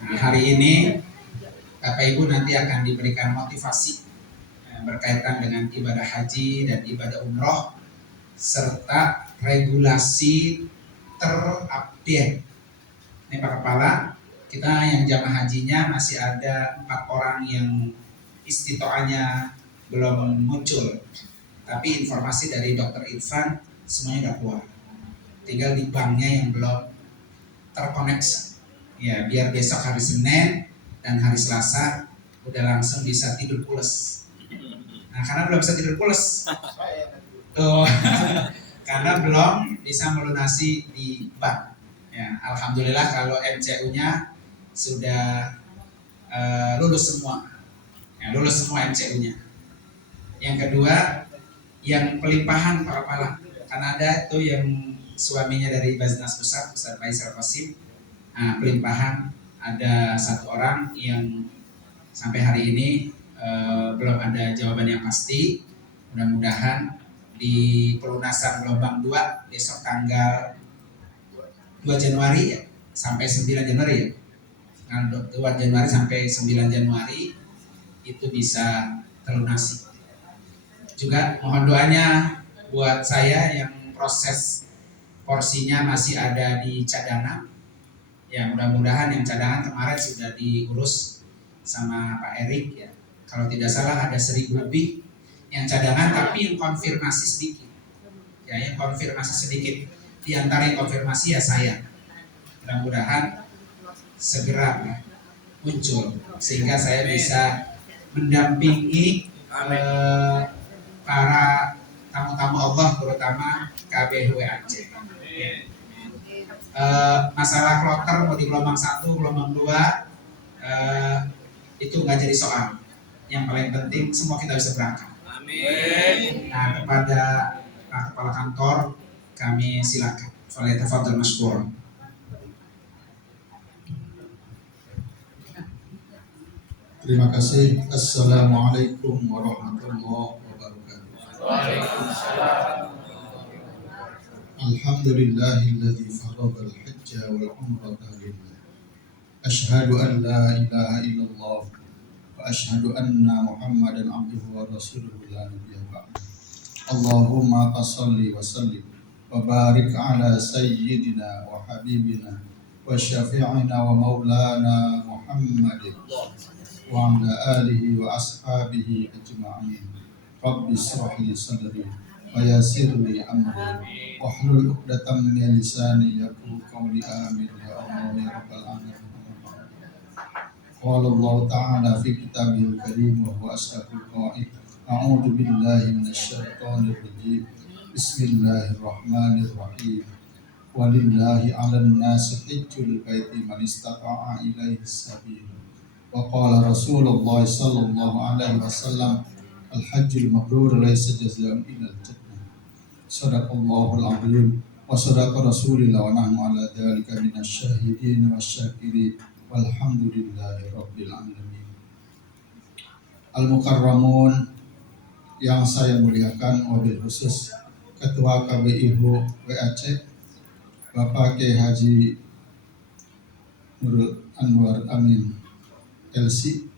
Nah, hari ini Bapak Ibu nanti akan diberikan motivasi berkaitan dengan ibadah haji dan ibadah umroh serta regulasi terupdate. Ini Pak Kepala, kita yang jamaah hajinya masih ada 4 orang yang istitoanya belum muncul. Tapi informasi dari Dr. Irfan semuanya udah keluar. Tinggal di banknya yang belum terkoneksi. Ya, biar besok hari Senin dan hari Selasa udah langsung bisa tidur pules. Nah, karena belum bisa tidur pules. Tuh. Karena belum bisa melunasi di bank. Ya, alhamdulillah kalau MCU-nya sudah lulus semua. Ya, lulus semua MCU-nya. Yang kedua, yang pelimpahan para kepala. Karena ada tuh yang suaminya dari Basnas Pusat, Ustaz Faisal Qasim. Nah, pelimpahan ada 1 orang yang sampai hari ini belum ada jawaban yang pasti. Mudah-mudahan di pelunasan gelombang 2 besok tanggal 2 Januari ya, sampai 9 Januari ya. 2 Januari sampai 9 Januari itu bisa terlunasi. Juga mohon doanya buat saya yang proses porsinya masih ada di cadangan. Ya, mudah-mudahan yang cadangan kemarin sudah diurus sama Pak Erik ya. Kalau tidak salah ada 1.000 lebih yang cadangan, tapi yang konfirmasi sedikit. Ya, yang konfirmasi sedikit. Di antara yang konfirmasi ya saya. Mudah-mudahan segera muncul sehingga saya bisa mendampingi para tamu-tamu Allah, terutama KBHW Aceh. Masalah kloter mau di gelombang 1, gelombang 2 itu nggak jadi soal. Yang paling penting semua kita bisa berangkat. Amin. Nah, kepada Pak Kepala Kantor kami silakan. Falyatafadhal mashkur. Terima kasih. Assalamualaikum warahmatullahi wabarakatuh. Waalaikumsalam. Alhamdulillahilladzi faradal hajja wal umrata lillah. Asyhadu an la ilaha illallah wa asyhadu anna Muhammadan abduhu wa rasuluhu la nabiyya ba'd. Allahumma shalli wa sallim wa barik ala sayyidina wa habibina wa syafi'ina wa maulana Muhammadin wa ala alihi wa ashabihi ajma'in. Rabbi shrah li sadri wa yassir li amri wahlul 'uqdatam min lisani yafqahu qawli. Amin ya Allah ya rabbal alamin. Qala Allah ta'ala fi kitabihil karim wa huwa asdaqul qa'il. A'udzu billahi minasy syaithanir rajim. Bismillahirrahmanirrahim. Walillahi 'alan nasi hajjul baiti man istata'a ilaihi sabila. Wa qala Rasulullah sallallahu alaihi wasallam, al-hajjul mabrur laisa jazaa'un illa al-jannah. Shadaqallahul azim wa sadaqa rasulillah wa nahnu ala dzalika minasyahidin wasyakirin walhamdulillahi rabbil alamin. Al-mukarramun yang saya muliakan, wabil khusus Ketua KBIHU WAC Bapak Kiai Haji Nurul Anwar Amin LC,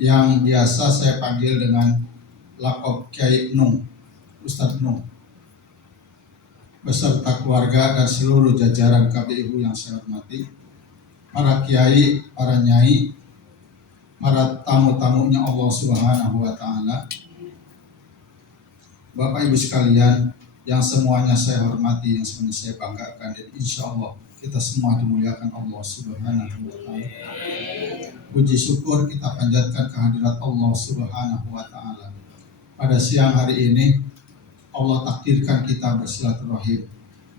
yang biasa saya panggil dengan lakop Kiai Nung, Ustadz Nung, beserta keluarga dan seluruh jajaran KBIHU yang saya hormati, para kiai, para nyai, para tamu-tamunya Allah Subhanahu wa Ta'ala, Bapak Ibu sekalian yang semuanya saya hormati, yang semuanya saya banggakan, dan insya Allah kita semua dimuliakan Allah Subhanahu wa Ta'ala. Puji syukur kita panjatkan kehadirat Allah Subhanahu wa Ta'ala. Pada siang hari ini Allah takdirkan kita bersilaturahim,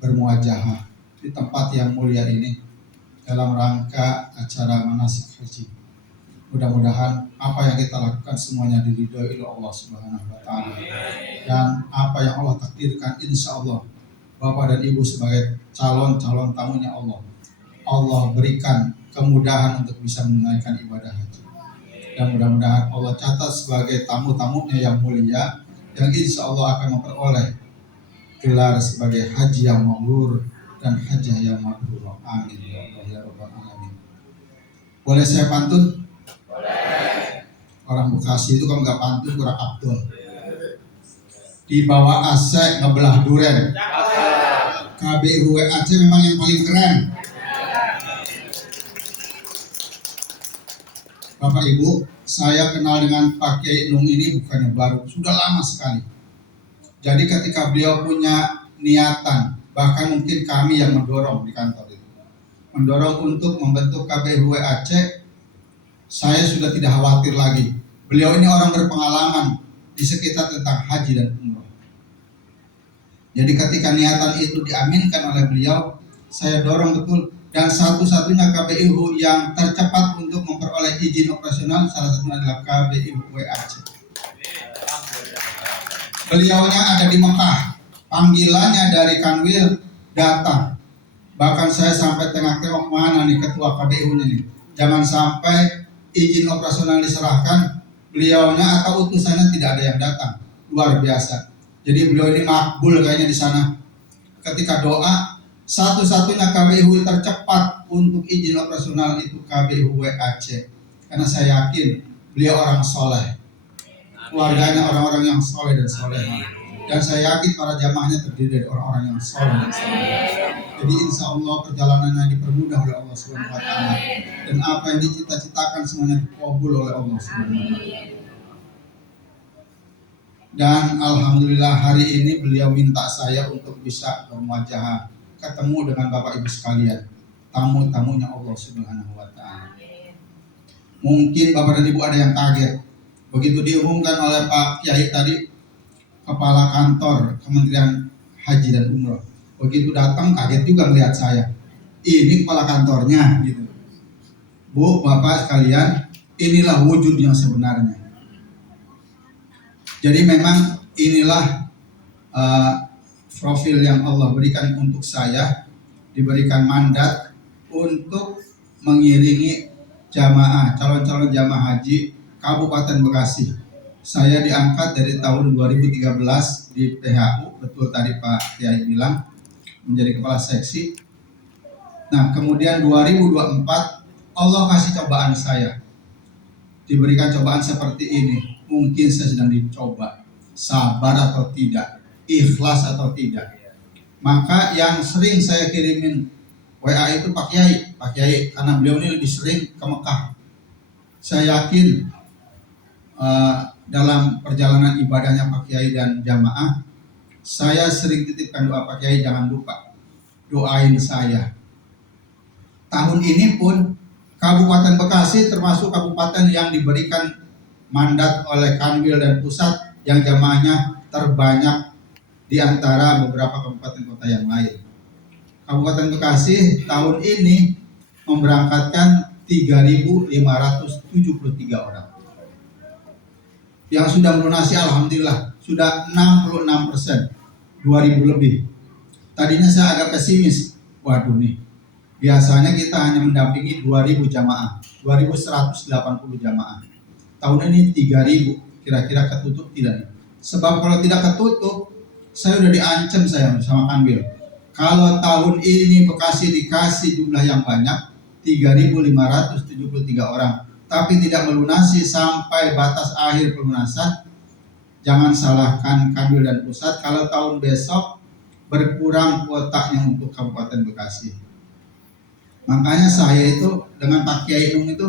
bermuajahah di tempat yang mulia ini dalam rangka acara manasik haji. Mudah-mudahan apa yang kita lakukan semuanya diridhoi oleh Allah Subhanahu wa Ta'ala, dan apa yang Allah takdirkan insya Allah Bapak dan Ibu sebagai calon-calon tamunya Allah berikan kemudahan untuk bisa menunaikan ibadah haji. Dan mudah-mudahan Allah catat sebagai tamu-tamunya yang mulia, yang insya Allah akan memperoleh gelar sebagai haji yang mabrur dan hajah yang mabrur. Amin ya Allah ya rabbal alamin. Boleh saya pantun? Boleh. Orang Bekasi itu kalau nggak pantun kurang abdul. Di bawah AC ngebelah duren. KBU WAC memang yang paling keren. Bapak Ibu, saya kenal dengan Pak Kiai Nung ini bukannya baru, sudah lama sekali. Jadi ketika beliau punya niatan, bahkan mungkin kami yang mendorong di kantor itu, mendorong untuk membentuk KBU WAC, saya sudah tidak khawatir lagi. Beliau ini orang berpengalaman di sekitar tentang haji dan umroh. Jadi ketika niatan itu diaminkan oleh beliau, saya dorong betul. Dan satu-satunya KBU yang tercepat untuk memperoleh izin operasional salah satunya adalah KBU WAC. Beliaunya ada di Mekah, panggilannya dari Kanwil datang. Bahkan saya sampai tengok-tengok mana nih ketua KBU-nya nih. Jangan sampai izin operasional diserahkan, beliaunya atau utusannya tidak ada yang datang. Luar biasa. Jadi beliau ini makbul kayaknya di sana. Ketika doa, satu-satunya KBU tercepat untuk izin operasional itu KBU WAC. Karena saya yakin beliau orang soleh, keluarganya orang-orang yang soleh dan solehah. Dan saya yakin para jamaahnya terdiri dari orang-orang yang soleh dan solehah. Jadi insya Allah perjalanannya dipermudah oleh Allah Subhanahu Wa Taala. Dan apa yang dicita-citakan semuanya dikabul oleh Allah Subhanahu Wa Taala. Dan alhamdulillah hari ini beliau minta saya untuk bisa bermuajahah, ketemu dengan Bapak Ibu sekalian, tamu-tamunya Allah Subhanahu Wa Taala. Mungkin Bapak dan Ibu ada yang kaget begitu diumumkan oleh Pak Kiai tadi, Kepala Kantor Kementerian Haji dan Umroh. Begitu datang kaget juga melihat saya. Ini kepala kantornya gitu. Bu, Bapak sekalian, inilah wujud yang sebenarnya. Jadi memang inilah profil yang Allah berikan untuk saya, diberikan mandat untuk mengiringi jamaah, calon-calon jamaah haji Kabupaten Bekasi. Saya diangkat dari tahun 2013 di PHU, betul tadi Pak Kiai bilang, menjadi kepala seksi. Nah kemudian 2024 Allah kasih cobaan saya, diberikan cobaan seperti ini. Mungkin saya sedang dicoba, sabar atau tidak, ikhlas atau tidak. Maka yang sering saya kirimin WA itu Pak Kiai, karena beliau ini lebih sering ke Mekah. Saya yakin dalam perjalanan ibadahnya Pak Kiai dan jamaah, saya sering titipkan doa Pak Kiai, jangan lupa doain saya. Tahun ini pun Kabupaten Bekasi termasuk kabupaten yang diberikan mandat oleh Kanwil dan pusat yang jamaahnya terbanyak di antara beberapa kabupaten kota yang lain. Kabupaten Bekasi tahun ini memberangkatkan 3.573 orang. Yang sudah melunasi alhamdulillah sudah 66%, 2.000 lebih. Tadinya saya agak pesimis, waduh nih, biasanya kita hanya mendampingi 2.000 jamaah, 2.180 jamaah. Tahun ini 3.000, kira-kira ketutup tidak? Sebab kalau tidak ketutup, saya udah diancam saya sama Kanwil. Kalau tahun ini Bekasi dikasih jumlah yang banyak, 3.573 orang, tapi tidak melunasi sampai batas akhir pelunasan, jangan salahkan Kanwil dan pusat kalau tahun besok berkurang kuotanya untuk Kabupaten Bekasi. Makanya saya itu dengan Pak Kiai Nung itu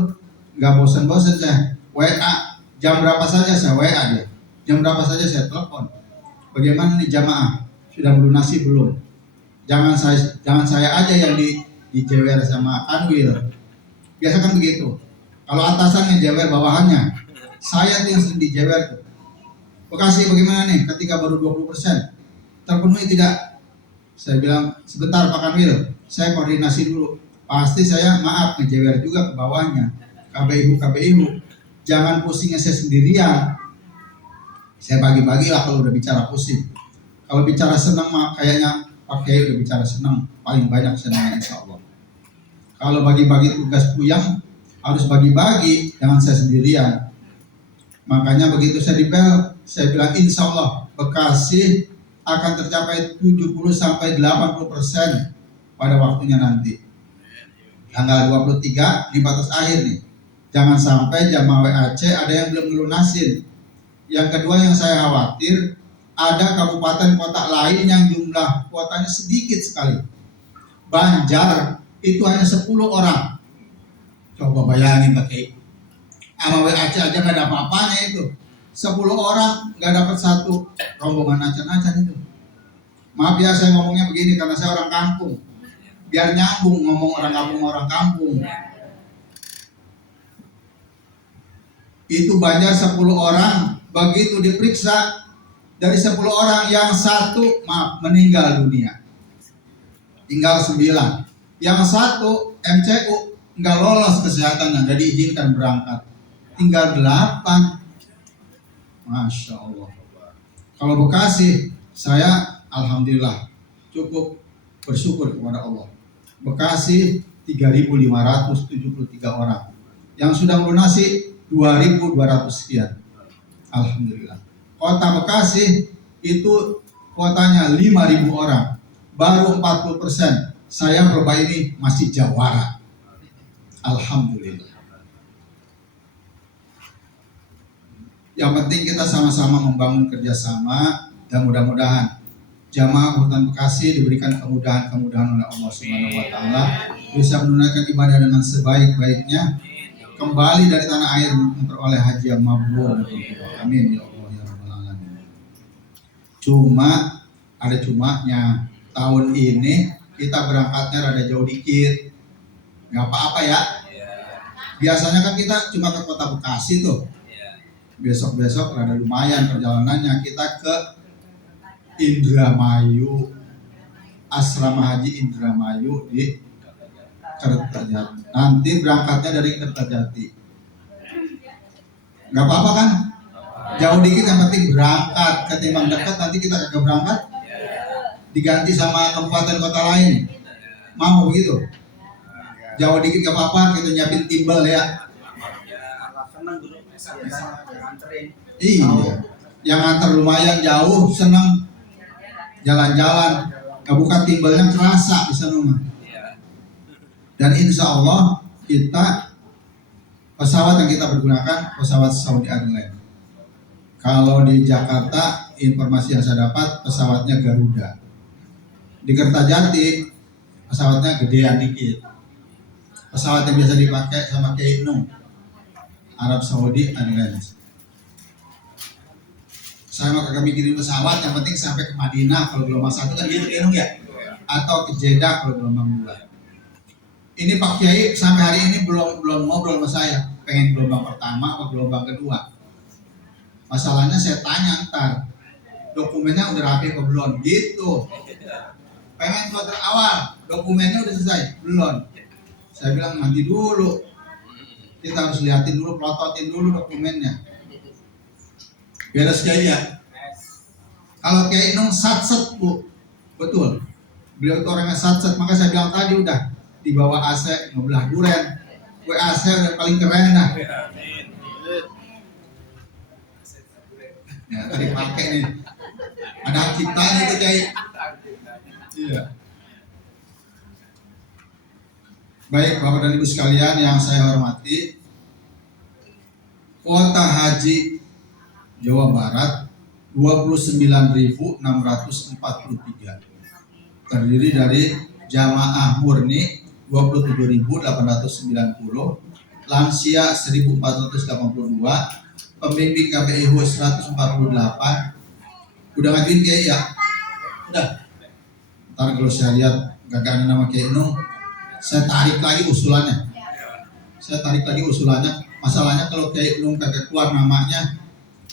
nggak bosan-bosan saya. WA, jam berapa saja saya WA dia, jam berapa saja saya telepon. Bagaimana nih jamaah, sudah melunasi belum? Jangan saya aja yang dijewer sama Kanwil. Biasa kan begitu. Kalau atasannya jewer bawahannya, saya tuh yang sering dijewer tuh. Bekasi bagaimana nih? Ketika baru 20% terpenuhi tidak? Saya bilang sebentar Pak Kanwil, saya koordinasi dulu. Pasti saya maaf ngejewer juga ke bawahnya. KBU. Jangan pusingnya saya sendirian. Saya bagi-bagi lah kalau udah bicara pusing. Kalau bicara senang mah kayaknya Pak Kiai udah bicara senang, paling banyak senangnya insya Allah. Kalau bagi-bagi tugas puyang harus bagi-bagi, jangan saya sendirian. Makanya begitu saya dipel, saya bilang insya Allah Bekasi akan tercapai 70-80% pada waktunya nanti. tanggal 23 ini batas akhir nih. Jangan sampai jamaah WAC ada yang belum melunasin. Yang kedua yang saya khawatir, ada kabupaten kota lain yang jumlah kuotanya sedikit sekali. Banjar itu hanya 10 orang. Coba bayangin pakai sama WAC aja nggak ada apa-apanya itu. 10 orang nggak dapat satu rombongan acan-acan itu. Maaf ya saya ngomongnya begini karena saya orang kampung. Biar nyambung ngomong orang kampung. Itu Banjar 10 orang, begitu diperiksa dari 10 orang yang satu meninggal dunia. Tinggal 9. Yang satu MCU nggak lolos kesehatannya, nggak diizinkan berangkat. Tinggal 8. Masya Allah. Kalau Bekasi, saya alhamdulillah cukup bersyukur kepada Allah. Bekasi 3.573 orang. Yang sudah melunasi 2.200 sekian. Alhamdulillah. Kota Bekasi itu kuotanya 5.000 orang. Baru 40%. Saya ini masih jawara. Alhamdulillah. Yang penting kita sama-sama membangun kerjasama dan mudah-mudahan jamaah Hutan Bekasi diberikan kemudahan-kemudahan oleh Allah Subhanahu wa taala, bisa menunaikan ibadah dengan sebaik-baiknya, kembali dari tanah air memperoleh haji yang mabrur. Amin ya Allah ya rabbal alamin. Cuma ada cumanya, tahun ini kita berangkatnya rada jauh dikit. Nggak apa-apa ya. Biasanya kan kita cuma ke kota Bekasi tuh. Besok-besok rada lumayan perjalanannya, kita ke Indramayu, asrama haji Indramayu di Kertajati. Nanti berangkatnya dari Kertajati. Nggak apa-apa kan? Jauh dikit yang penting berangkat. Ketimbang dekat nanti kita kagak berangkat, diganti sama kabupaten kota lain. Mau begitu? Jauh dikit gak apa-apa, kita nyiapin timbal ya. Iya, yang antar lumayan jauh, senang jalan-jalan, bukan timbalnya terasa di sana. Dan insya Allah kita pesawat yang kita pergunakan pesawat Saudi Airlines. Kalau di Jakarta informasi yang saya dapat pesawatnya Garuda. Di Kertajati pesawatnya gedean dikit. Pesawat yang biasa dipakai sama Kiai Nung, Arab Saudi Airlines. Saya mah kagak mikirin pesawat, yang penting sampai ke Madinah kalau gelombang 1 kan gitu ya, atau ke Jeddah kalau gelombang 2. Ini Pak Kiai sampai hari ini belum ngobrol sama saya, pengen gelombang pertama atau gelombang kedua. Masalahnya saya tanya ntar, dokumennya udah rapi atau belum? Gitu. Pengen kloter awal, dokumennya udah selesai? Belum. Saya bilang nanti dulu, kita harus liatin dulu, plototin dulu dokumennya. Beres Kiai ya. Kalau Kiai Nung satset Bu, betul. Beliau itu orangnya satset, maka saya bilang tadi udah di bawah AC ngebelah duren. AC udah paling keren dah. Ya tadi pakai nih. Ada ciptanya itu Kiai. Iya. Baik Bapak dan Ibu sekalian yang saya hormati, kuota haji Jawa Barat 29.643, terdiri dari jamaah murni 27.890, lansia 1.482, pembimbing KPIH 148. Udah ngajuin Kiai ya? Udah. Ntar kalau saya lihat gak ada nama Kiai Nung, saya tarik lagi usulannya. Masalahnya kalau Kiai Nung kagak keluar namanya,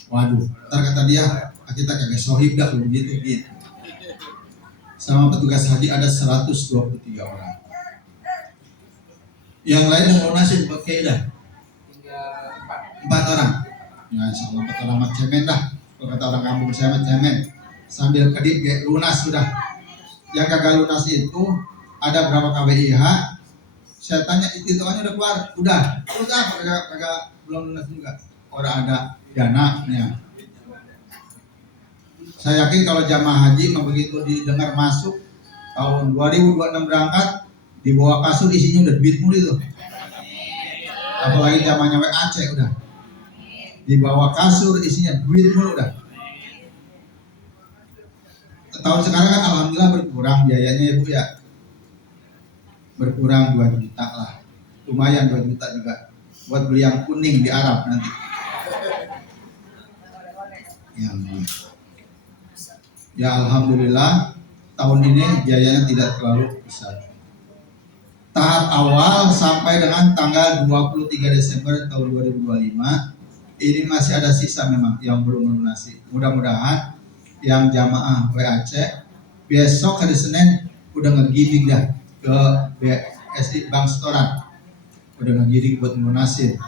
waduh, ntar kata dia kita kagak sohib dah kalau begitu gitu. Sama petugas haji ada 123 orang. Yang lain yang lunasin pakai dah 4 orang. Ya insya Allah 4 orang cemen dah. Kalau kata orang kampung saya cemen. Sambil kedip kayak lunas sudah. Yang kagak lunas itu ada berapa KWIH? Saya tanya hitungannya udah keluar, udah kagak belum lunas juga. Orang ada dananya. Saya yakin kalau jamaah haji begitu didengar masuk tahun 2026 berangkat, Di bawah kasur isinya udah duit mulu itu. Apalagi zamannya WAC udah. Di bawah kasur isinya duit mulu udah. Tahun sekarang kan alhamdulillah berkurang biayanya ya Bu ya. Berkurang 2 juta lah. Lumayan 2 juta juga buat beli yang kuning di Arab nanti. Ya alhamdulillah tahun ini biayanya tidak terlalu besar. Tahap awal sampai dengan tanggal 23 Desember tahun 2025 ini masih ada sisa memang yang belum melunasi. Mudah-mudahan yang jamaah WAC besok hari Senin udah ngegidik dah ke BSI Bank Setoran, udah ngegidik buat melunasin.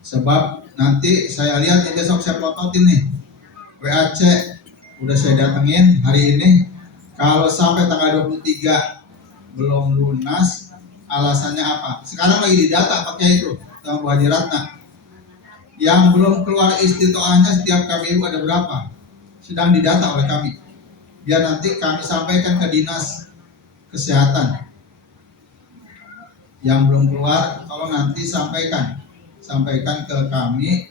Sebab nanti saya lihat besok saya plototin nih WAC udah saya datengin hari ini, kalau sampai tanggal 23 belum lunas, alasannya apa? Sekarang lagi didata pakai itu sama Bu Haji Ratna. Yang belum keluar istitoahnya setiap KPU ada berapa? Sedang didata oleh kami. Biar nanti kami sampaikan ke Dinas Kesehatan. Yang belum keluar, kalau nanti sampaikan ke kami.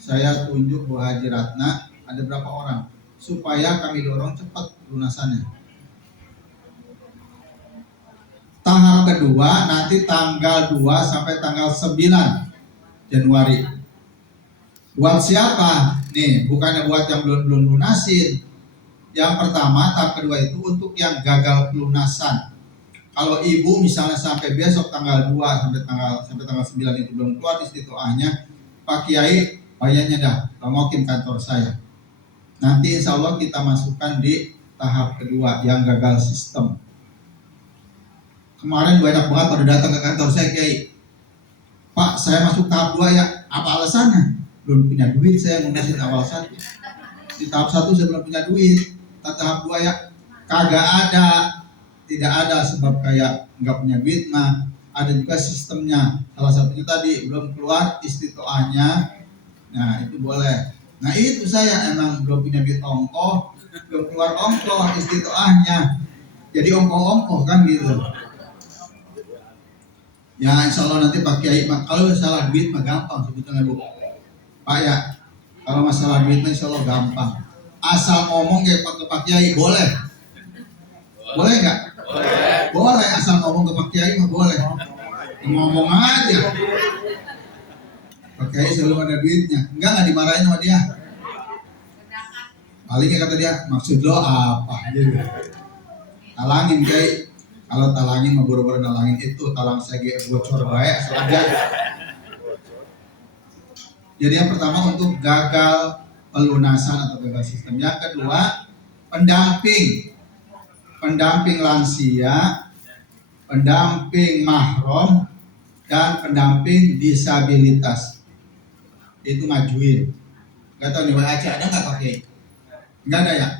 Saya tunjuk Bu Haji Ratna ada berapa orang supaya kami dorong cepat lunasannya. Tahap kedua nanti tanggal 2 sampai tanggal 9 Januari. Buat siapa? Nih, bukannya buat yang belum lunasin. Yang pertama, tahap kedua itu untuk yang gagal pelunasan. Kalau ibu misalnya sampai besok tanggal 2 sampai tanggal 9 itu belum keluar istitoahnya, Pak Kiai bayarnya dah, tengokin kantor saya. Nanti insya Allah kita masukkan di tahap kedua yang gagal sistem. Kemarin banyak banget pada datang ke kantor saya, Kiai. Pak, saya masuk tahap 2 ya. Apa alasannya? Belum punya duit saya ngurusin awal 1. Di tahap 1 saya belum punya duit. Tahap 2 ya. Kagak ada. Tidak ada sebab kayak nggak punya duit mah. Ada juga sistemnya. Salah satunya tadi belum keluar istitoahnya. Nah itu boleh. Nah itu saya emang belum punya duit ongkoh, belum keluar ongkoh istitoahnya. Jadi ongkoh-ongkoh kan gitu. Ya insya Allah nanti Pak Kiai, kalau masalah duit mah gampang sebetulnya Bu. Pak ya, kalau masalah duit mah insya Allah gampang. Asal ngomong kayak Pak Kiai boleh. Boleh nggak? Boleh asal ngomong ke Pak Kiai mah boleh. Ngomong aja. Pak Kiai selalu ada duitnya. Enggak dimarahin sama dia. Palingnya kata dia, maksud lo apa? Gitu. Talangin Kiai. Kalau talangin mau boro-boro talangin itu talang saya bocor baik saja. Jadi yang pertama untuk gagal pelunasan atau gagal sistem. Yang kedua pendamping lansia, pendamping mahram, dan pendamping disabilitas. Itu ngajuin. Gak tahu di WAC ada nggak Pak Kiai? Nggak ada ya?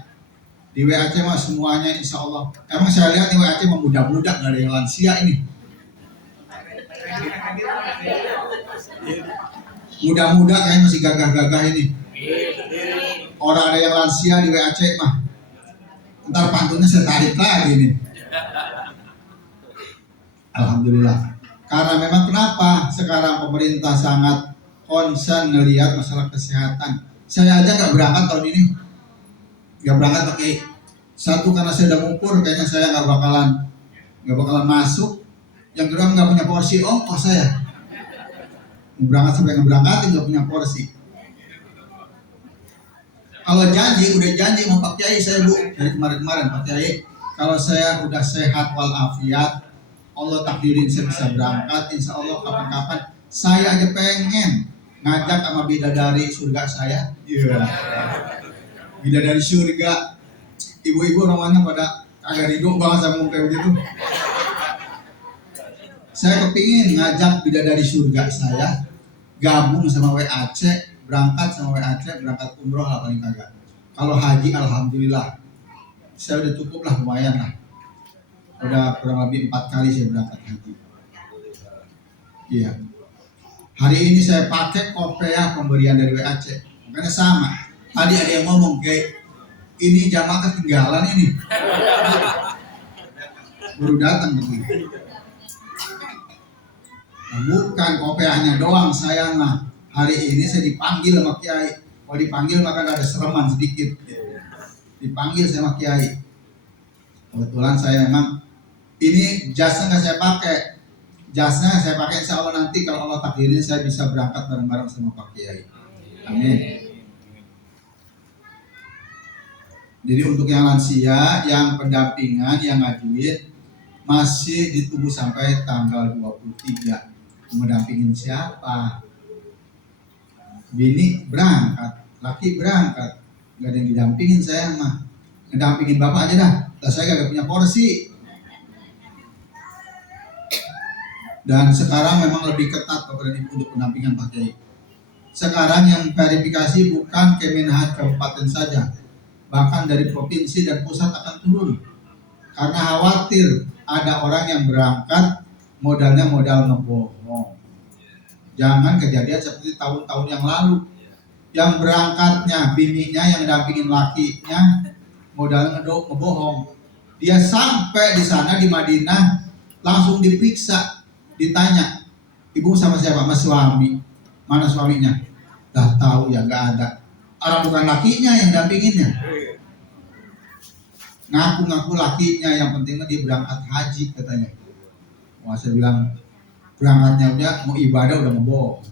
Di WAC mah semuanya insya Allah. Emang saya lihat di WAC memudah-mudah nggak ada yang lansia ini. Mudah-mudah kayak masih gagah-gagah ini. Orang ada yang lansia di WAC mah. Ntar pantunnya saya tarik lagi nih. Alhamdulillah. Karena memang kenapa sekarang pemerintah sangat concern ngelihat masalah kesehatan. Saya aja nggak berangkat tahun ini. Nggak berangkat pakai satu karena saya udah ngukur kayaknya saya nggak bakalan masuk. Yang kedua nggak punya porsi ongkos saya. Berangkat sampai ngeberangkatin nggak punya porsi. Kalau udah janji sama Pak Kiai saya Bu dari kemarin Pak Kiai, kalau saya udah sehat walafiat, Allah takdirin saya bisa berangkat, insya Allah kapan-kapan saya aja pengen ngajak sama bidadari surga saya. Iya. Bidadari surga. Ibu-ibu namanya pada agak ridho banget sama kayak begitu. Saya kepingin ngajak bidadari surga saya gabung sama WAC, berangkat umroh lah paling kagak. Kalau haji alhamdulillah saya udah cukup lah, lumayan lah. Udah kurang lebih 4 kali saya berangkat haji. Iya. Hari ini saya pakai kopiah pemberian dari WAC. Makanya sama. Tadi ada yang ngomong kayak ini jamaah ketinggalan ini. baru datang begini. Nah, bukan kopiahnya doang saya mah. Hari ini saya dipanggil sama Kiai. Kalau dipanggil maka ada sereman sedikit. Dipanggil sama Kiai. Kebetulan saya memang ini jasnya nggak saya pakai. Jasnya saya pakai insya Allah nanti kalau Allah takdirin saya bisa berangkat bareng-bareng sama Pak Kiai. Amin. Jadi untuk yang lansia, yang pendampingan, yang ngajuin masih ditunggu sampai tanggal 23. Mendampingin siapa? Bini berangkat, laki berangkat, nggak ada yang didampingin saya mah. Ngedampingin bapak aja dah. Saya gak punya porsi. Dan sekarang memang lebih ketat kepada untuk pendampingan Pak Kiai. Sekarang yang verifikasi bukan Kemenhad kabupaten saja, bahkan dari provinsi dan pusat akan turun. Karena khawatir ada orang yang berangkat modalnya modal ngebohong. Jangan kejadian seperti tahun-tahun yang lalu. Yang berangkatnya bininya yang dampingin lakinya modalnya ngebohong. Dia sampai di sana di Madinah langsung diperiksa, ditanya, ibu sama siapa? Mas suami. Mana suaminya? Dah tahu ya nggak ada. Orang bukan lakinya yang dampinginnya. Ngaku-ngaku lakinya, yang pentingnya dia berangkat haji katanya. Wah saya bilang berangkatnya udah mau ibadah udah ngebohong.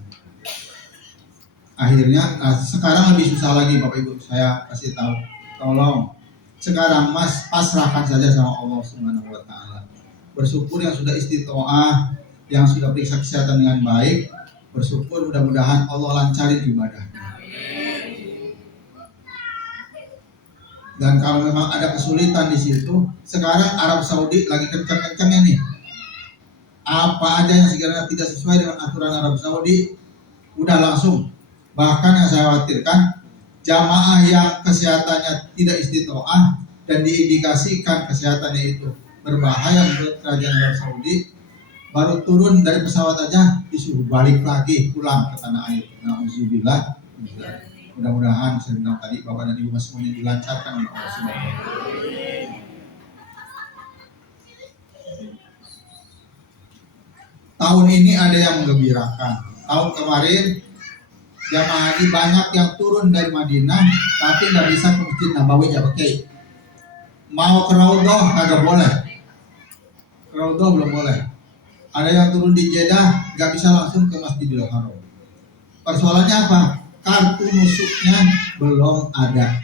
Akhirnya sekarang lebih susah lagi Bapak Ibu, saya kasih tahu, tolong sekarang Mas pasrahkan saja sama Allah Subhanahu wa taala. Bersyukur yang sudah istiqoah, yang sudah periksa kesehatan dengan baik, bersyukur mudah-mudahan Allah lancarin ibadahnya. Dan kalau memang ada kesulitan di situ, sekarang Arab Saudi lagi kencang-kencangnya nih. Apa aja yang sekiranya tidak sesuai dengan aturan Arab Saudi, udah langsung. Bahkan yang saya khawatirkan, jamaah yang kesehatannya tidak istiqoah dan diindikasikan kesehatannya itu berbahaya menurut kerajaan Arab Saudi, baru turun dari pesawat aja disuruh balik lagi pulang ke tanah air. Nauzubillah. Mudah-mudahan saya bilang tadi Bapak dan Ibu semuanya dilancarkan oleh Allah Subhanahu wa taala. Tahun ini ada yang menggembirakan. Tahun kemarin jamaah haji banyak yang turun dari Madinah tapi nggak bisa ke Masjid Nabawi ya pakai. Mau ke Raudhah kagak boleh. Ke Raudhah belum boleh. Ada yang turun di Jeddah nggak bisa langsung ke Masjidil Haram. Persoalannya apa? Kartu nusuknya belum ada.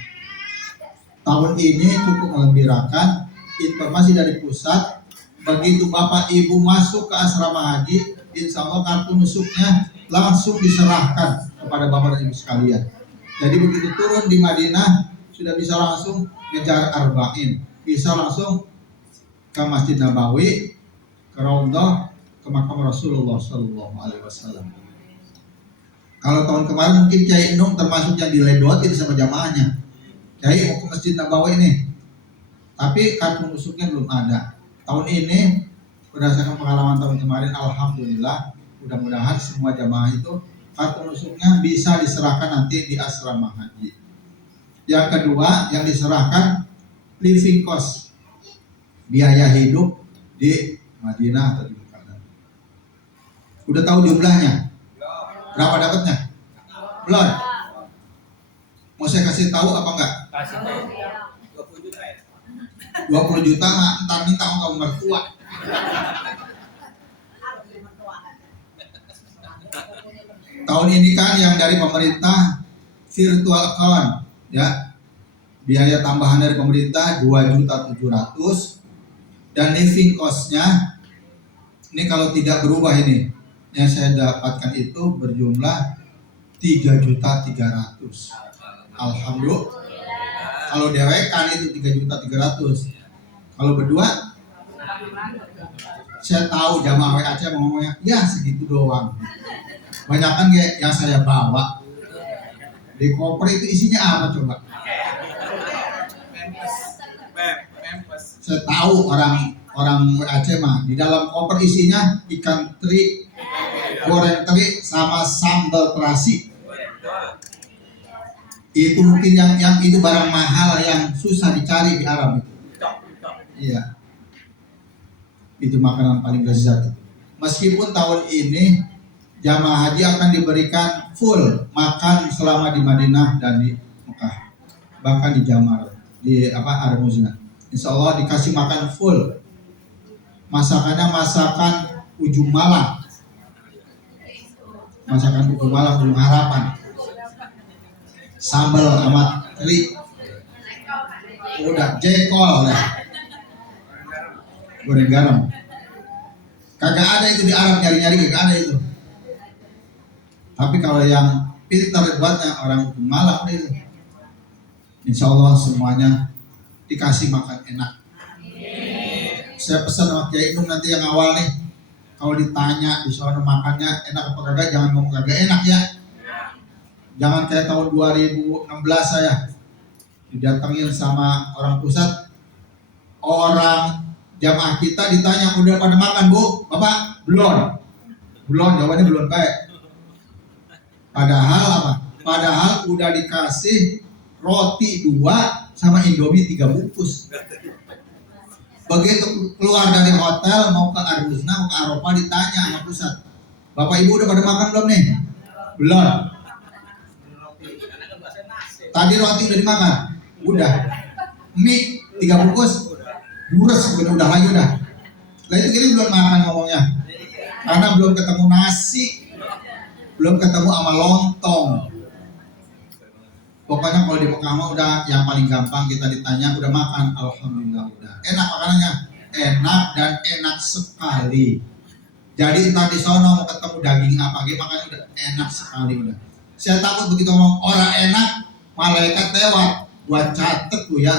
Tahun ini cukup mengembirakan, informasi dari pusat, begitu Bapak Ibu masuk ke asrama haji, insya Allah kartu nusuknya langsung diserahkan kepada Bapak dan Ibu sekalian. Jadi begitu turun di Madinah sudah bisa langsung ngejar arba'in, bisa langsung ke Masjid Nabawi, ke Raudhah, ke makam Rasulullah Sallallahu Alaihi Wasallam. Kalau tahun kemarin mungkin Kiai Inung termasuk yang diledotin sama jamaahnya. Kiai mau ke Masjid Nabawi nih, tapi kartu nusuknya belum ada. Tahun ini berdasarkan pengalaman tahun kemarin, alhamdulillah, mudah-mudahan semua jamaah itu kartu nusuknya bisa diserahkan nanti di asrama haji. Yang kedua yang diserahkan living cost, biaya hidup di Madinah atau di Mekah. Udah tahu jumlahnya? Berapa dapatnya? Belum. Mau saya kasih tahu apa enggak? Kasih tahu. 20 juta ya? 20 juta ntar minta kamu mertua. Tahun ini kan yang dari pemerintah virtual account ya. Biaya tambahan dari pemerintah 2.700.000 dan living cost-nya ini kalau tidak berubah ini yang saya dapatkan itu berjumlah 3.300.000. Alhamdulillah. Kalau dewekan itu 3.300.000. Kalau berdua saya tahu jamaah WAC mau ngomongnya ya segitu doang. Banyak kan kayak yang saya bawa di koper itu isinya apa coba? Saya tahu orang WAC mah di dalam koper isinya ikan teri, goreng teri sama sambal terasi. Itu mungkin yang itu barang mahal yang susah dicari di Arab itu. Iya. Itu makanan paling lezat. Meskipun tahun ini jamaah haji akan diberikan full makan selama di Madinah dan di Mekah, bahkan di Jamar, di Ar-Muzna. Insya Allah dikasih makan full. Masakannya masakan ujung malam, ujung harapan. Sambal sama teri, udah jengkol dah, goreng garam. Kagak ada itu di Arab, nyari-nyari kagak ada itu. Tapi kalau yang pintar buatnya orang malam itu, insya Allah semuanya dikasih makan enak. Saya pesan sama Kiai Inung nanti yang awal nih, kalau ditanya di soal makannya enak apa kagak, jangan ngomong kagak enak ya. Jangan kayak tahun 2016 saya didatengin sama orang pusat, orang jamaah kita ditanya udah pada makan bu, bapak belum, jawabannya belum baik. Padahal apa? Padahal udah dikasih roti 2 sama Indomie 3 bungkus. Begitu keluar dari hotel mau ke Ar-Muzna, mau ke Arafah ditanya sama pusat, bapak ibu udah pada makan belum nih? Belum. Tadi roti udah dimakan, udah. Mie 3 bungkus, bures udah lagi udah. Lah itu kira belum makan ngomongnya, karena belum ketemu nasi, belum ketemu sama lontong. Pokoknya kalau di Mekah mah udah yang paling gampang, kita ditanya udah makan, alhamdulillah udah. Enak makanannya, enak dan enak sekali. Jadi entah di sono mau ketemu daging apa, makannya udah enak sekali udah. Saya takut begitu ngomong orang enak, malaikat lewat, buat catet tuh ya.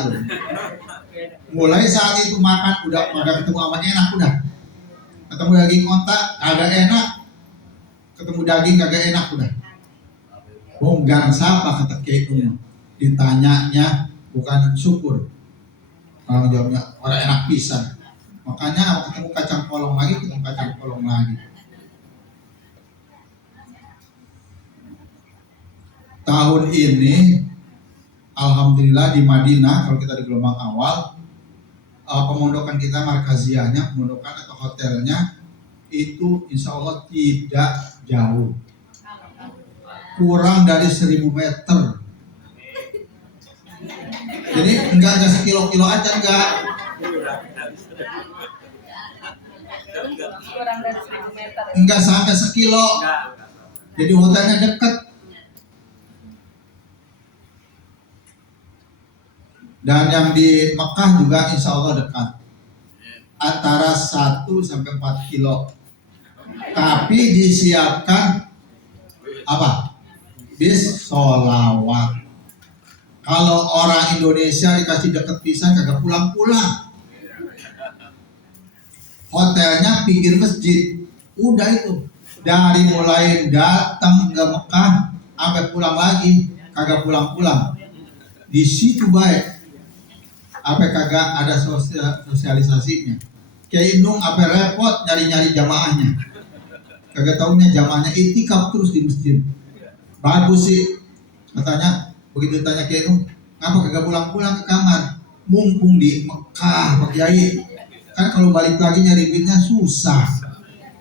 Mulai saat itu makan udah ketemu sama enak udah. Ketemu daging otak agak enak, ketemu daging kagak enak udah. Bonggang siapa kata Kiai Inung? Ditanyanya bukan syukur, kalau jawabnya orang enak pisan. Makanya ketemu kacang polong lagi, Tahun ini alhamdulillah di Madinah, kalau kita di gelombang awal, pemondokan kita markaziahnya, pemondokan atau hotelnya itu insya Allah tidak jauh, kurang dari 1000 meter. Jadi enggak sekilo-kilo aja, enggak. Enggak sampai sekilo. Jadi hotelnya dekat. Dan yang di Mekah juga insya Allah dekat. Antara 1 sampai 4 kilo. Tapi disiapkan apa? Bis sholawat. Kalau orang Indonesia dikasih deket pisan kagak pulang-pulang. Hotelnya pinggir masjid. Udah itu. Dari mulai datang ke Mekah sampai pulang lagi kagak pulang-pulang. Di situ baik. Apa kagak ada sosialisasinya. Kiai Inung apa repot nyari-nyari jamaahnya. Kagak taunya jamaahnya itikaf terus di masjid. Bagus sih, katanya. Begitu ditanya Kiai Inung, ngapa kagak pulang-pulang ke kamar? Mumpung di Mekah Pak Kiai. Kan kalau balik lagi nyari duitnya susah.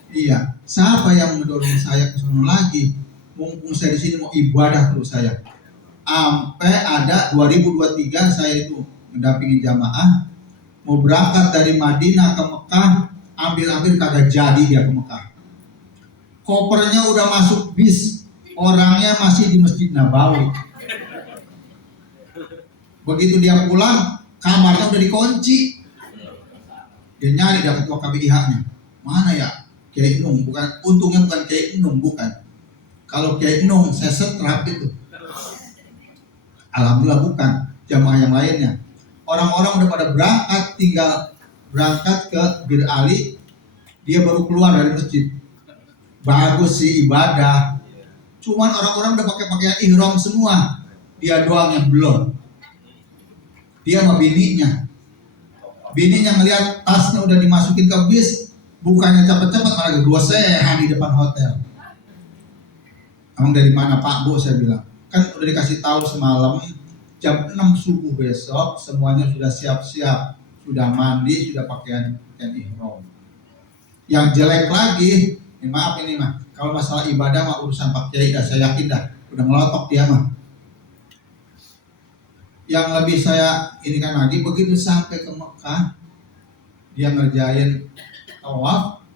Iya, siapa yang mendorong saya ke sana lagi? Mumpung saya di sini mau ibadah terus saya. Sampai ada 2023 saya itu mendampingi jamaah mau berangkat dari Madinah ke Mekah, ambil kagak jadi dia ke Mekah. Kopernya udah masuk bis, orangnya masih di Masjid Nabawi. Begitu dia pulang, kamarnya udah dikunci. Dia nyari dah ketua KBIH-nya. Mana ya? Kiai Inung, bukan, untungnya bukan Kiai Inung, bukan. Kalau Kiai Inung saya setrap itu. Alhamdulillah bukan, jamaah yang lainnya. Orang-orang udah pada berangkat, tinggal berangkat ke Bir Ali, dia baru keluar dari masjid. Bagus sih ibadah. Cuman orang-orang udah pakai pakaian ihram semua. Dia doang yang belum. Dia sama bininya. Bininya ngelihat tasnya udah dimasukin ke bis, bukannya cepet-cepet malah gegosehan di depan hotel. Emang dari mana Pak Bu, saya bilang. Kan udah dikasih tahu semalam jam 6 subuh besok semuanya sudah siap-siap, sudah mandi, sudah pakaian ihram. Yang jelek lagi, maaf ini mah, kalau masalah ibadah mah urusan Pak Kiai dah, saya yakin dah, udah ngelotok dia mah. Yang lebih saya ini kan lagi, begitu sampai ke Mekah, dia ngerjain tawaf,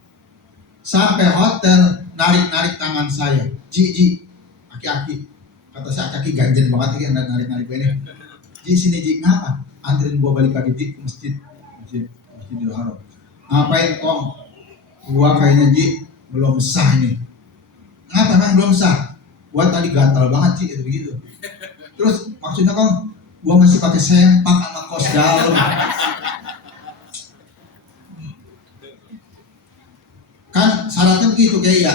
sampai hotel, narik-narik tangan saya, Ji, aki-aki, kata saya aki-aki ganjen banget ini, narik-narik ini. Ji sini Ji, ngapa? Anterin gua balik lagi Ji ke Masjidil Haram. Ngapain Kong? Gua kayaknya Ji belum sah ini. Ngapa Bang belum sah? Gua tadi gatal banget Ji begitu. Terus maksudnya Kong, gua masih pakai sempak sama kos dalam. Kan syaratnya begitu kayak ya.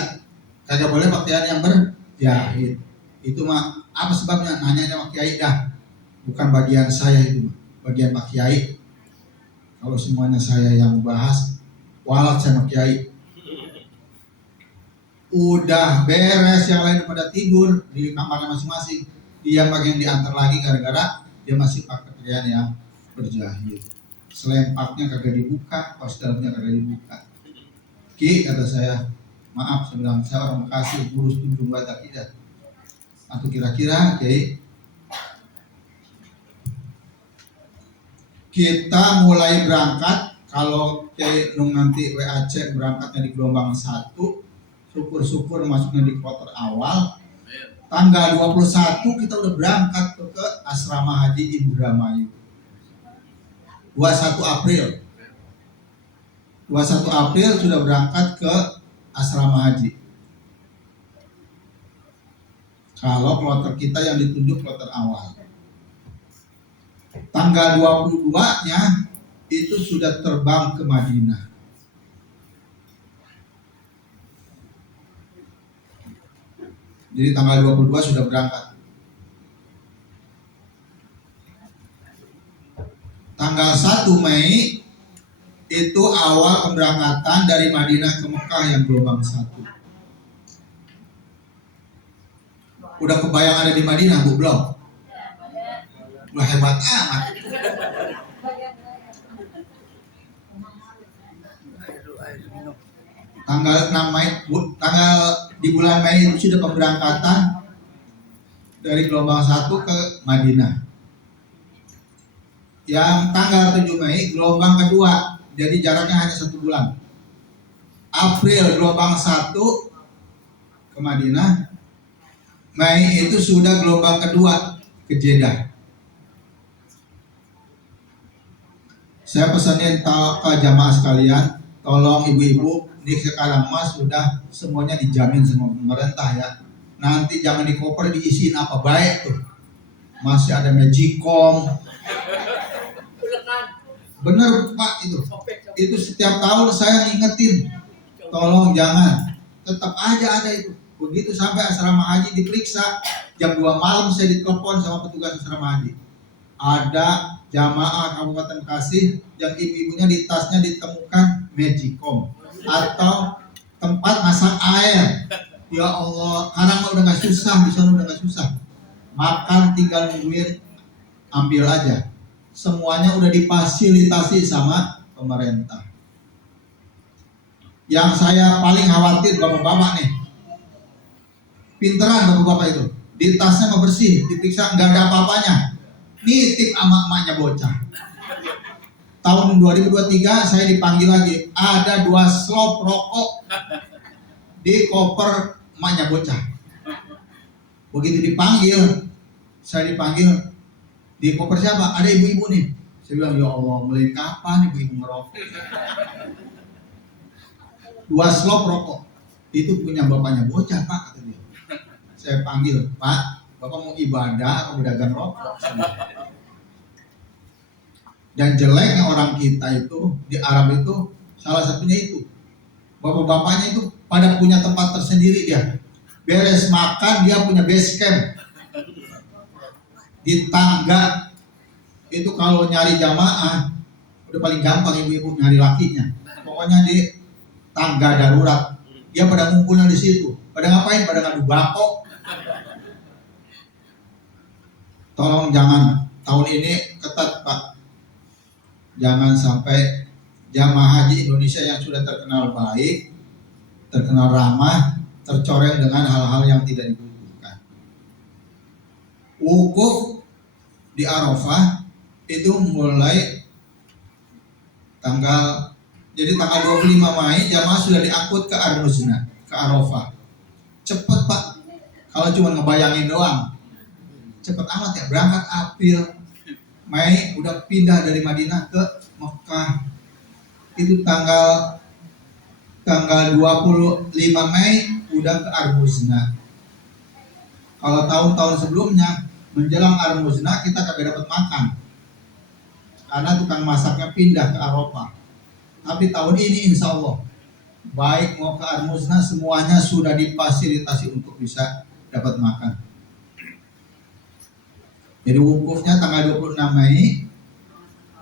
Kagak boleh pakaian yang berjahit. Itu mah apa sebabnya? Nanya sama Kiai dah. Bukan bagian saya itu, bagian Pak Kiai. Kalau semuanya saya yang bahas, walat sama Kiai. Udah beres, yang lain pada tidur di kamarnya masing-masing. Dia bagian diantar lagi gara-gara dia masih pakai pakaian yang berjahit. Selempaknya kagak dibuka, pas dalamnya kagak dibuka. Ki kata saya, maaf saya bilang, saya orang Bekasi, urus tunjung batak tidak. Atau kira-kira Ki, kita mulai berangkat, kalau Kiai Nung nanti WAC berangkatnya di gelombang 1, syukur-syukur masuknya di kloter awal. Tanggal 21 kita udah berangkat ke Asrama Haji Indramayu. 21 April sudah berangkat ke Asrama Haji. Kalau kloter kita yang ditunjuk kloter awal. Tanggal 22-nya itu sudah terbang ke Madinah. Jadi tanggal 22 sudah berangkat. Tanggal 1 Mei itu awal pemberangkatan dari Madinah ke Mekah yang gelombang 1. Udah kebayang ada di Madinah, Bu? Belum? Wah, hebat amat. Tanggal 6 Mei, tanggal di bulan Mei itu sudah pemberangkatan dari gelombang 1 ke Madinah. Yang tanggal 7 Mei gelombang kedua, jadi jaraknya hanya 1 bulan. April gelombang 1 ke Madinah. Mei itu sudah gelombang kedua ke Jeddah. Saya pesanin ke jamaah sekalian, tolong ibu-ibu, ini sekarang mas sudah semuanya dijamin sama pemerintah ya. Nanti jangan di koper diisiin apa baik tuh. Masih ada Magicom. Bener Pak itu. Itu setiap tahun saya ngingetin. Tolong jangan. Tetap aja ada itu. Begitu sampai asrama haji diperiksa, jam 2 malam saya ditelepon sama petugas asrama haji. Ada jamaah Kabupaten Bekasi yang ibu-ibunya di tasnya ditemukan Magicom atau tempat masak air. Ya Allah, sekarang udah nggak susah, di sana udah nggak susah. Makan tinggal nungguin, ambil aja. Semuanya udah difasilitasi sama pemerintah. Yang saya paling khawatir bapak-bapak nih, pinteran bapak-bapak itu, di tasnya mau bersih, diperiksa nggak ada apa-apanya. Nitip sama emaknya bocah. Tahun 2023 saya dipanggil lagi, ada 2 slop rokok di koper emaknya bocah. Begitu dipanggil, saya dipanggil, di koper siapa? Ada ibu-ibu nih. Saya bilang, ya Allah, mulai kapan ibu-ibu merokok? 2 slop rokok, itu punya bapaknya bocah Pak, kata dia. Saya panggil, Pak, Bapak mau ibadah atau berdagang rokok? Dan jeleknya orang kita itu di Arab itu salah satunya itu, bapak-bapaknya itu pada punya tempat tersendiri dia. Beres makan dia punya base camp di tangga. Itu kalau nyari jamaah udah paling gampang, ibu-ibu nyari lakinya. Pokoknya di tangga darurat dia pada ngumpulnya di situ. Pada ngapain? Pada ngadu bako. Tolong jangan, tahun ini ketat Pak, jangan sampai jamaah haji Indonesia yang sudah terkenal baik, terkenal ramah, tercoreng dengan hal-hal yang tidak dibutuhkan. Wukuf di Arafah itu mulai tanggal 25 Mei jamaah sudah diangkut ke Ar-Muznah, ke Arafah. Cepet Pak, kalau cuma ngebayangin doang. Cepet amat ya, berangkat April, Mei udah pindah dari Madinah ke Mekah. Itu tanggal 25 Mei udah ke Ar-Muznah. Kalau tahun-tahun sebelumnya menjelang Ar-Muznah kita kagak dapat makan karena tukang masaknya pindah ke Arafah. Tapi tahun ini insya Allah baik mau ke Ar-Muznah semuanya sudah difasilitasi untuk bisa dapat makan. Jadi wukufnya tanggal 26 Mei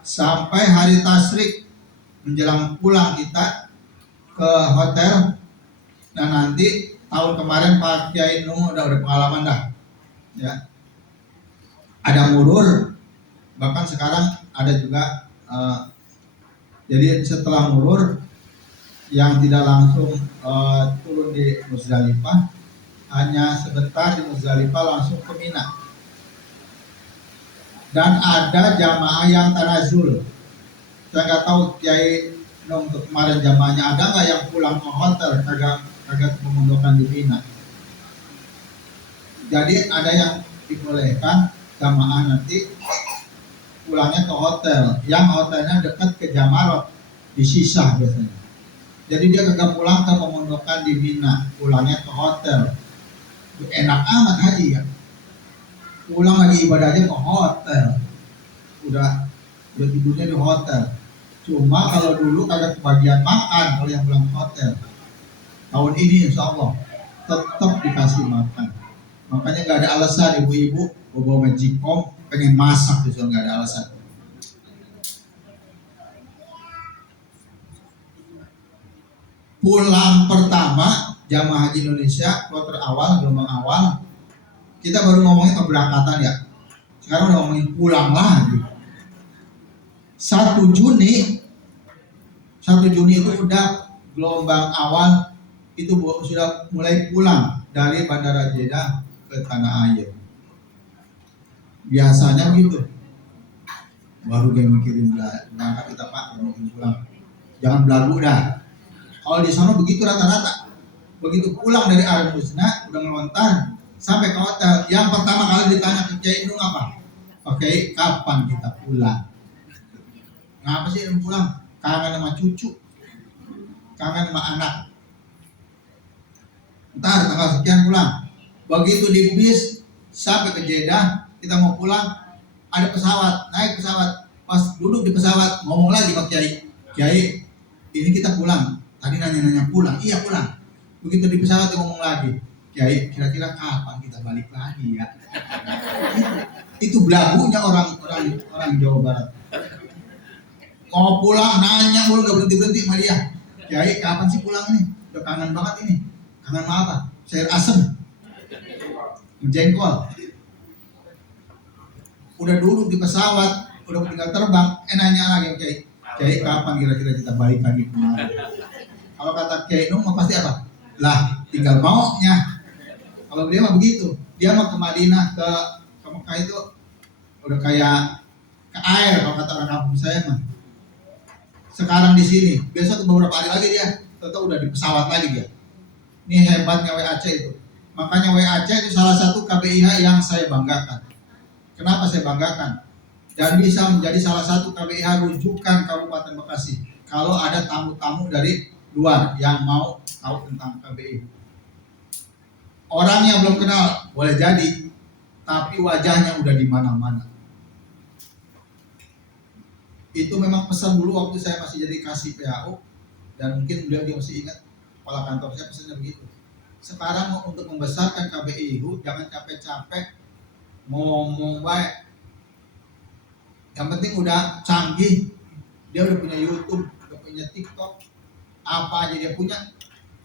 sampai hari tasyrik menjelang pulang kita ke hotel. Nah nanti tahun kemarin Pak Kiai Nung udah pengalaman dah, ya. Ada murur, bahkan sekarang ada juga. Jadi setelah murur yang tidak langsung turun di Muzdalifah, hanya sebentar di Muzdalifah langsung ke Mina. Dan ada jamaah yang tanazul. Saya nggak tahu Kiai Nung untuk kemarin jamaahnya ada nggak yang pulang ke hotel kagak memundokan di Mina. Jadi ada yang dibolehkan jamaah nanti pulangnya ke hotel, yang hotelnya dekat ke Jamarot di Sisah biasanya. Jadi dia kagak pulang ke pemondokan di Mina, pulangnya ke hotel. Enak amat haji ya. Pulang lagi ibadahnya ke hotel. Udah tidurnya di hotel. Cuma kalau dulu kagak kebagian makan kalau yang pulang ke hotel. Tahun ini insya Allah tetap dikasih makan. Makanya nggak ada alasan ibu-ibu bawa majikom pengen masak itu nggak ada alasan. Pulang pertama jamaah haji Indonesia kloter awal, gelombang awal, kita baru ngomongin keberangkatan ya. Sekarang udah ngomongin pulang lagi. 1 Juni itu udah gelombang awal itu sudah mulai pulang dari Bandara Jeddah ke tanah air. Biasanya begitu. Baru dia mikirin berangkat kita Pak, mungkin pulang. Jangan belagu dah. Kalau di sana begitu rata-rata. Begitu pulang dari Al-Muznah udah ngelontar sampai ke hotel. Yang pertama kali ditanya ke Kiai Nung apa? Oke, kapan kita pulang? Ngapa sih pulang? Kangen sama cucu, kangen sama anak. Ntar tanggal sekian pulang. Begitu di bis sampai ke Jeddah, kita mau pulang, ada pesawat, naik pesawat. Pas duduk di pesawat ngomong lagi Pak Kiai, Kiai, ini kita pulang. Tadi nanya-nanya pulang, iya pulang. Begitu di pesawat dia ngomong lagi, Kiai, kira-kira kapan kita balik lagi ya? Itu belagunya orang Jawa Barat. Mau pulang nanya mulu nggak berhenti sama dia. Kiai kapan sih pulang ini? Udah kangen banget ini. Kangen sama apa? Sayur asem, jengkol. Udah duduk di pesawat, udah tinggal terbang, nanya lagi Kiai kapan kira-kira kita balik lagi kemarin? Kalau kata Kiai Nung pasti apa? Lah tinggal maunya. Kalau dia mah begitu, dia mah ke Madinah ke Mekah itu udah kayak ke air kalau kata orang kampung saya mah. Sekarang di sini, besok beberapa hari lagi dia, tetap udah di pesawat lagi dia. Ini hebatnya WAC itu. Makanya WAC itu salah satu KBIH yang saya banggakan. Kenapa saya banggakan? Dan bisa menjadi salah satu KBIH rujukan Kabupaten Bekasi. Kalau ada tamu-tamu dari luar yang mau tahu tentang KBIH. Orang yang belum kenal boleh jadi, tapi wajahnya udah di mana-mana. Itu memang pesan dulu waktu saya masih jadi kasih PAO, dan mungkin beliau dia masih ingat kepala kantor saya pesannya begitu. Sekarang untuk membesarkan KBIH jangan capek-capek ngomong baik. Yang penting udah canggih, dia udah punya YouTube, udah punya TikTok, apa aja dia punya.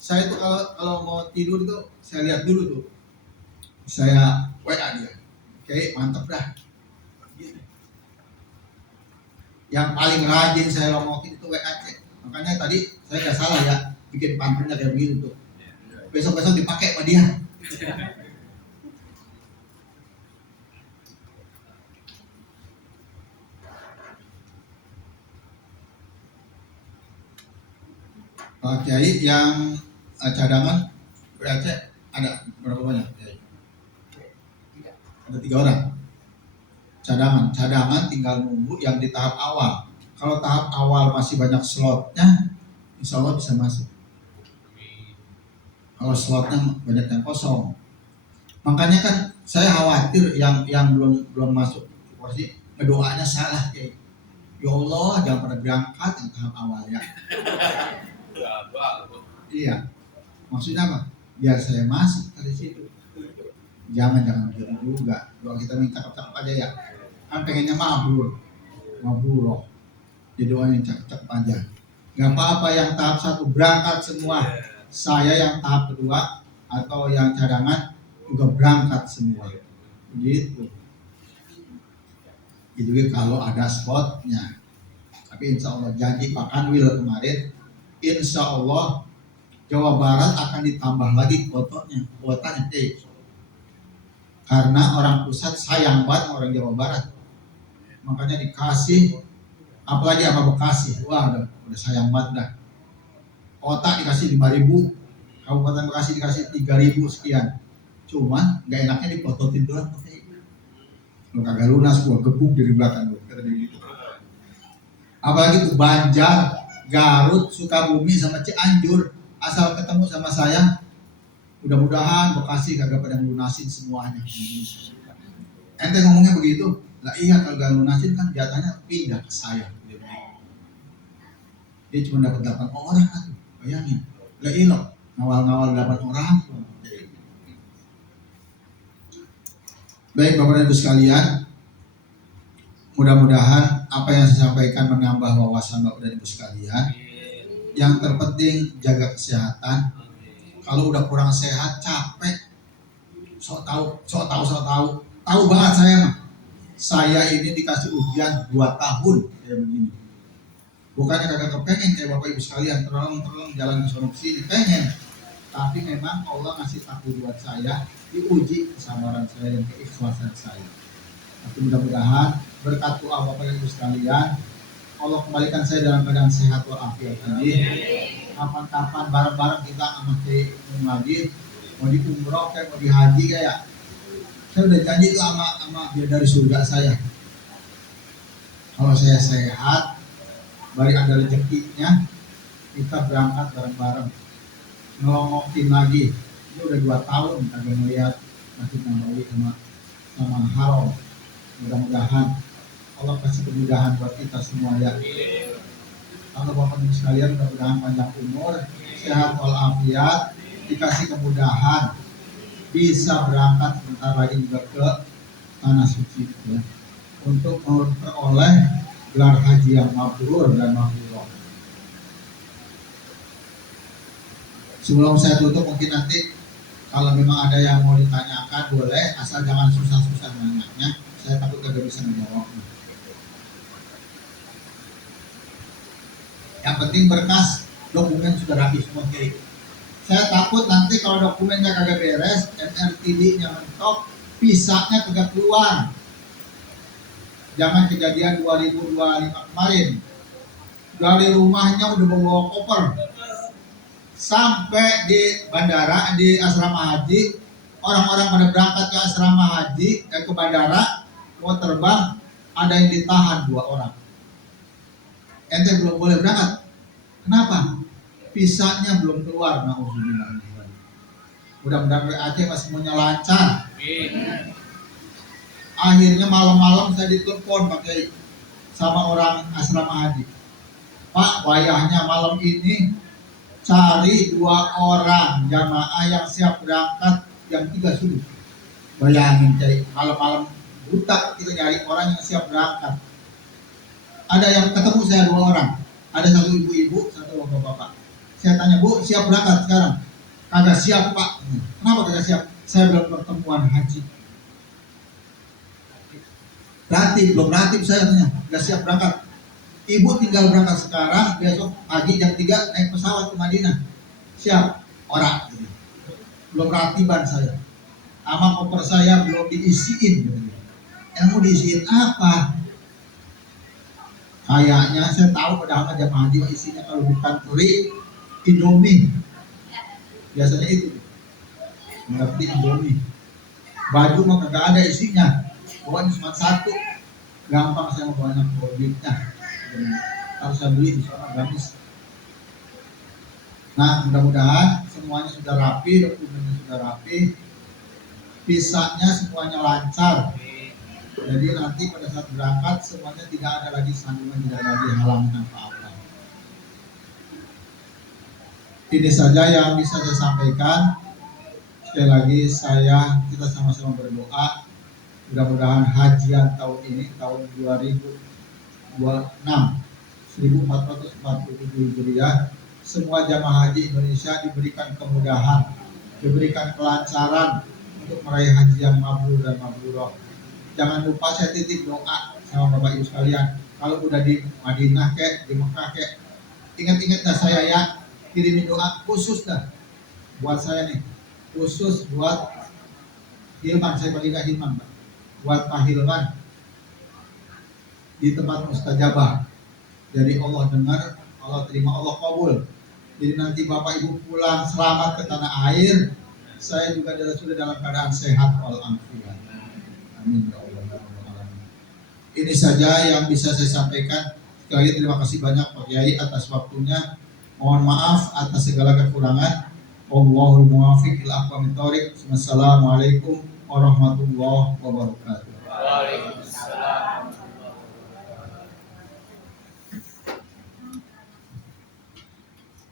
Saya tuh kalau mau tidur itu saya lihat dulu tuh, saya WA dia, oke mantap dah. Yang paling rajin saya longokin itu WAC. Makanya tadi saya nggak salah ya bikin pantunnya kayak begitu tuh. Besok-besok dipakai sama dia. Pak Kiai yang cadangan WAC ada berapa banyak? Ada 3 orang. Cadangan tinggal nunggu yang di tahap awal. Kalau tahap awal masih banyak slotnya, insya Allah bisa masuk. Kalau slotnya banyak yang kosong, makanya kan saya khawatir yang belum masuk porsi ngedoanya salah kayak ya Allah jangan pada berangkat yang tahap awal ya. Iya, maksudnya apa? Biar saya masuk dari situ. Jangan begitu juga. Doa kita minta cakep-cakep aja ya. Kan pengennya mabrur. Jadi doanya cakep-cakep aja. Gak apa-apa yang tahap 1 berangkat semua. Saya yang tahap 2 atau yang cadangan juga berangkat semua. Gitu. Itu kalau ada spotnya. Tapi insya Allah janji Pak Kanwil kemarin, insya Allah Jawa Barat akan ditambah lagi kuotanya karena orang pusat sayang banget orang Jawa Barat, makanya dikasih, apalagi sama Bekasi, wah udah sayang banget dah. Kota dikasih 5.000, Kabupaten Bekasi dikasih 3.000 sekian, cuman nggak enaknya dipototin doang, lo kagak lunas gua gebuk dari belakang lo, kata dia gitu. Apalagi tuh Banjar, Garut, Sukabumi sama Cianjur, asal ketemu sama saya, mudah-mudahan Bekasi kagak pada lunasin semuanya. Ente ngomongnya begitu, lah iya kalau gak lunasin kan jatahnya pindah ke saya. Dia cuma dapat 8 orang kan, bayangin. Lah iya ngawal-ngawal 8 orang. Baik Bapak dan Ibu sekalian, mudah-mudahan apa yang saya sampaikan menambah wawasan Bapak dan Ibu sekalian. Yang terpenting jaga kesehatan. Kalau udah kurang sehat, capek, sok tahu banget saya mah. Saya ini dikasih ujian 2 tahun kayak begini. Bukannya kagak kepengen kayak Bapak Ibu sekalian, tolong jalan ke sono sini, pengen. Tapi memang Allah ngasih takdir buat saya, diuji kesabaran saya dan keikhlasan saya. Tapi mudah-mudahan berkat doa Bapak Ibu sekalian, Allah kembalikan saya dalam keadaan sehat walafiat tadi. Kapan-kapan bareng-bareng kita sama Kiai Majid mau di umroh kayak mau di haji kayak saya udah janji itu sama dia dari surga saya. Kalau saya sehat, balik ada rezekinya, kita berangkat bareng-bareng. Ngelongokin lagi. Ini udah 2 tahun kagak melihat Masjid Nabawi sama Haram. Mudah-mudahan Allah kasih kemudahan buat kita semua ya. Kalau Bapak Ibu sekalian mudah-mudahan panjang umur, sehat walafiat, dikasih kemudahan, bisa berangkat sebentar lagi juga ke tanah suci ya, untuk memperoleh gelar haji yang mabrur dan mabrur. Sebelum saya tutup, mungkin nanti kalau memang ada yang mau ditanyakan boleh, asal jangan susah-susah nanya. Saya takut gak bisa menjawabnya. Yang penting berkas dokumen sudah rapi semua. Saya takut nanti kalau dokumennya kagak beres, MRTD-nya mentok, visanya kagak keluar. Jangan kejadian 2025 kemarin. Dari rumahnya udah bawa koper, sampai di bandara, di asrama haji, orang-orang pada berangkat ke asrama haji, ke bandara, mau terbang, ada yang ditahan 2 orang. Ente belum boleh berangkat. Kenapa? Visanya belum keluar. Nauzubillah. Mudah-mudahan Aceh masih semuanya lancar. Akhirnya malam-malam saya ditelepon pakai sama orang asrama haji. Pak, wayahnya malam ini cari 2 orang jamaah yang siap berangkat, yang 3 sudah. Bayangin cari malam-malam buta kita nyari orang yang siap berangkat. Ada yang ketemu saya 2 orang, ada 1 ibu-ibu, 1 bapak-bapak. Saya tanya, Bu, siap berangkat sekarang? Kagak siap Pak. Kenapa kagak siap? Saya belum pertemuan haji. Belum ratib saya tanya, gak siap berangkat. Ibu tinggal berangkat sekarang, besok pagi jam 3 naik pesawat ke Madinah. Siap? Orang. Belum ratiban saya. Sama koper saya belum diisiin. Yang mau diisiin apa? Kayaknya saya tahu padahal jamaah haji isinya kalau bukan teri, Indomie. Biasanya itu. Mengerti Indomie. Baju mah kagak ada isinya. Pokoknya cuma satu. Gampang saya mau banyak duitnya. Harus saya beli di sana gratis. Nah, mudah-mudahan semuanya sudah rapi, dokumennya sudah rapi, visanya semuanya lancar. Jadi nanti pada saat berangkat semuanya tidak ada lagi sandungan, tidak ada lagi halangan apa-apa. Ini saja yang bisa saya sampaikan. Sekali lagi kita sama-sama berdoa. Mudah-mudahan hajian tahun ini tahun 2026 1447 Hijriah, semua jamaah haji Indonesia diberikan kemudahan, diberikan kelancaran untuk meraih haji yang mabrur dan mabruroh. Jangan lupa saya titip doa sama Bapak Ibu sekalian. Kalau udah di Madinah kek, di Mekah kek, ingat-ingat dah saya ya, kirimin doa khusus dah buat saya nih, khusus buat Hilman. Saya bagi Kak Hilman, Pak. Buat Pak Hilman di tempat mustajabah. Jadi Allah dengar, Allah terima, Allah kabul. Jadi nanti Bapak Ibu pulang selamat ke tanah air, saya juga sudah dalam keadaan sehat walafiat. Amin ya Allah. Ini saja yang bisa saya sampaikan. Sekali lagi terima kasih banyak Pak Kiai atas waktunya. Mohon maaf atas segala kekurangan. Wallahul muwaffiq ila aqwamit thoriq. Wassalamualaikum warahmatullahi wabarakatuh. Waalaikumsalam.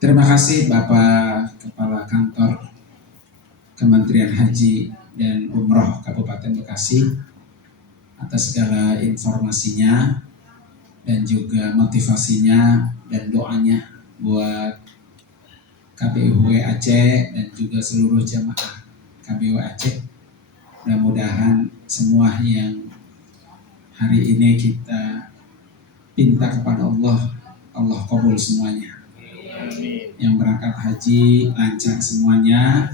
Terima kasih Bapak Kepala Kantor Kementerian Haji dan Umroh Kabupaten Bekasi atas segala informasinya dan juga motivasinya dan doanya buat KBUW Aceh dan juga seluruh jamaah KBUW Aceh. Mudah-mudahan semua yang hari ini kita pinta kepada Allah, Allah kabul semuanya. Yang berangkat haji lancar semuanya,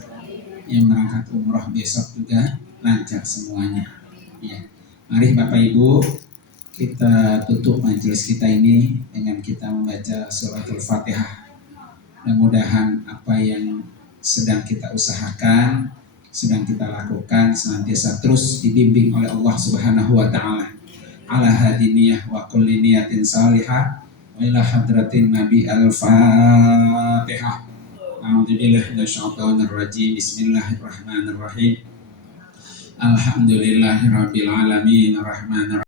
yang berangkat umroh besok juga lancar semuanya. Ya. Mari Bapak Ibu, kita tutup majelis kita ini dengan kita membaca suratul Fatihah. Mudah-mudahan apa yang sedang kita usahakan, sedang kita lakukan senantiasa terus dibimbing oleh Allah Subhanahu wa taala. Ala hadiniyah wa kulli niyatin salihah wa ila hadratin Nabi al-Fatihah. A'udzubillahi minasyaitonir rajim. Bismillahirrahmanirrahim. Alhamdulillahirabbil alamin arrahmanir